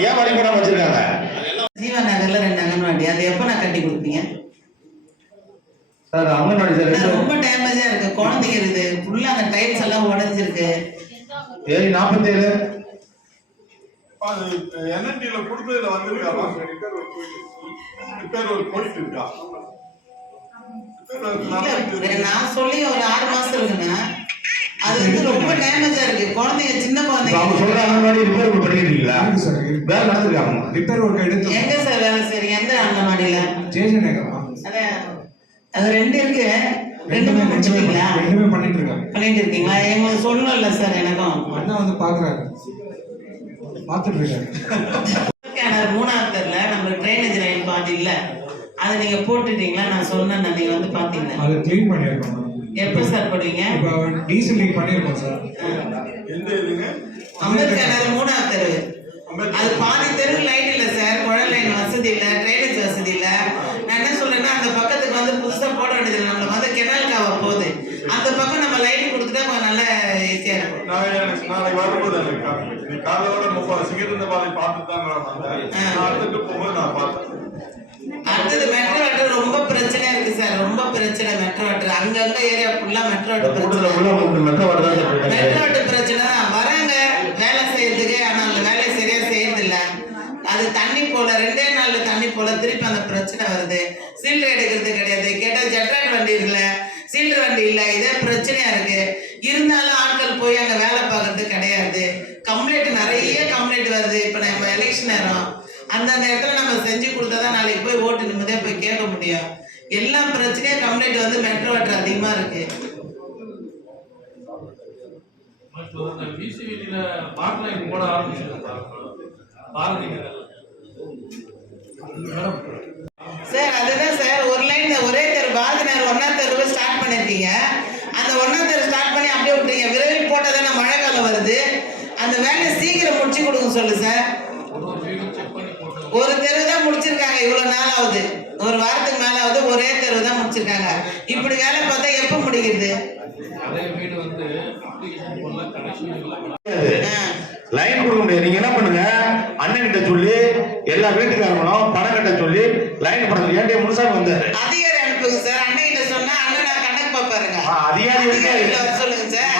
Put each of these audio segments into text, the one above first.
ஏன் வழிபடாம வச்சிருக்காங்க? ஜீவா நகர்ல ரெண்டு அங்கன்வாடி அது எப்ப நான் கட்டி கொடுப்பீங்க? சார் அங்கன்வாடி சார் ரொம்ப டேமேஜா இருக்கு. குழந்தைங்க இருக்குது. ஃபுல்லா அந்த டைல்ஸ் எல்லாம் உடைஞ்சிருக்கு. ஏழு நாற்பத்தி ஏழு என்என்டில கொடுத்ததுல வந்திருக்காமா ரிப்பேர் போயிட்டு இருக்கா நான் சொல்லி ஒரு ஆறு மாசம் இருக்குண்ணா வந்து ரொம்ப டேமேஜா இருக்கு குழந்தைங்க. சின்ன அவங்க குழந்தைங்க அங்கன்வாடி ரிப்பேர் பண்ணிருக்கீங்களா? இருக்கு சார் வேலை நடந்திருக்காங்க ரிப்பேர் ஒர்க் எடுத்து எங்க சார் வேலை செய்றீங்க எந்த அங்கன்வாடியில ஜேஜே நகரா. அதான். அது ரெண்டு இருக்கு. ரெண்டுமே ரெண்டுமே பண்ணிட்டு இருக்காங்க பண்ணிட்டு இருக்கீங்களா எங்களுக்கு சொல்லல சார் எனக்கும். அண்ணா வந்து பாக்குறாரு. பார்த்துட்டு இருக்காரு. மூணாவது தெருல நம்ம ட்ரைனேஜ் லைன் பாதி இல்ல. அதை நீங்க போட்டுட்டீங்களா? நான் சொன்னேன் நீங்க வந்து பாத்தீங்களா? அதை க்ளீன் பண்ணியிருக்கோம். மேம். எப்போ சார் போடுவீங்க இப்போ டீசல் லீக் பண்ணியிருக்கோம் சார். எந்த இதுங்க? அம்பேத்கர் மூணாவது தெரு அம்பேத்கர். அது பாதி தெரு லைட் இல்ல சார் குழல் லைன் வசதி இல்ல ட்ரைனேஜ் வசதி இல்ல நான் என்ன சொல்றேன்னா அந்த பக்கத்துக்கு வந்து புதுசா போட வேண்டியது இல்லை. நம்மளுக்கு வந்து கெனல் காவ போகுது அந்த பக்கம் நம்ம லைட் கொடுத்துட்டா கொஞ்சம் நல்லா ஈஸியா இருக்கும் நான் எனக்கு நாளைக்கு வரும்போது எனக்கு காமி. நீ காலையோட முப்பது சிகிருந்த பாதை பார்த்துட்டு தான் மேடம் வந்தேன். நான் அடுத்துட்டு போகும்போது நான் பார்த்தேன் அடுத்தது மெட்ரோ வாட்டர் ரொம்ப பிரச்சனையா இருக்கு சார். ரொம்ப பிரச்சனை மெட்ரோ வாட்டர் அங்கங்க ஏரியா ஃபுல்லா மெட்ரோ வாட்டர் பிரச்சனை. மெட்ரோ வாட்டர் பிரச்சனை தான். வராங்க. வேலை செய்யறதுக்கு ஆனா அந்த வேலையை சரியா செய்யறது இல்ல அது தண்ணி போல ரெண்டே நாள்ல தண்ணி போல திருப்பி அந்த பிரச்சனை வருது. சிலிண்டர் எடுக்கிறது கிடையாது. கேட்டா ஜெட்ரைட் வண்டி இல்ல சிலிண்டர் வண்டி இல்ல. இதே பிரச்சனையா இருக்கு. இருந்தாலும் போய் அங்கே வேலை பார்க்கறது கிடையாது. கம்ப்ளைண்ட் நிறைய கம்ப்ளைண்ட் வருது. இப்போ நம்ம எலெக்ஷன் நேரம். அந்தந்த இடத்துல நம்ம செஞ்சு கொடுத்தா தான் நாளைக்கு போய் ஓட்டு நிம்மதியாக போய் கேட்க முடியும். எல்லா பிரச்சனையும் கம்ப்ளைண்ட் வந்து மெட்ரோ வாட்டர் அதிகமாக இருக்கு. போட பாரதி நகர் சார் அதுதான் சார் ஒரு லைன் ஒரே தெரு பாரதினார் ஒன்னா தெருவை ஸ்டார்ட் பண்ணிருக்கீங்க அந்த ஒன்னா தெரு ஸ்டார்ட் பண்ணி அப்படியே விட்டுறீங்க விரைவில் போட்டால் தானே மழை காலம் வருது. அந்த வேலையை சீக்கிரம் முடிச்சு கொடுங்க சொல்லு சார். ஒரு ஒரு வீடும் செக் பண்ணி போட்டு ஒரு தெரு தான் முடிச்சிருக்காங்க இவ்வளோ நாள் ஆகுது ஒரு வாரத்துக்கு மேல ஆகுது ஒரே தெரு தான் முடிச்சிருக்காங்க. இப்படி வேலை பார்த்தா எப்போ முடிக்கிறது. லைன் கொடுக்க முடியாது. நீங்க என்ன பண்ணுங்க? அண்ணன் கிட்ட சொல்லி எல்லா வீட்டுக்காரங்களும் பணம் கட்ட சொல்லி லைன் பண்ணுங்க ஏன்டே முனுசாமி வந்தாரு? அதிகாரி அனுப்புங்க சார். அண்ணன் கிட்ட சொன்னா அண்ணன் நான் கணக்கு பார்ப்பாருங்க. ஆ, அதிகாரி சொல்லுங்க சார்.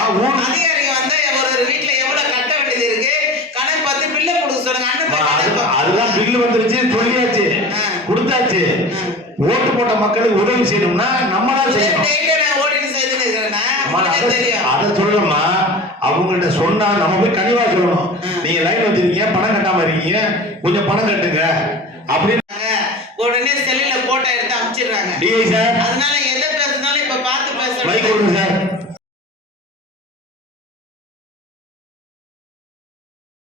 அதுதான் பில்லு வந்துருச்சு சொல்லியாச்சு. கொடுத்தாச்சு. ஓட்டு போட்ட மக்களுக்கு உதவி செய்யணும்னா நம்ம தான் இதே செய்யணும் அதை தெரியும். அதை சொல்லணுமா அவங்கள்ட்ட சொன்னா நம்ம போய் கனிவா சொல்லணும். நீங்க லைன் வச்சிருக்கீங்க பணம் கட்டாம இருக்கீங்க கொஞ்சம் பணம் கட்டுங்க. அப்படின்னு உடனே செல்லுல போட்டோ எடுத்து சார். அதனால எதை பேசினாலும் இப்ப பார்த்து கொடுங்க சார்.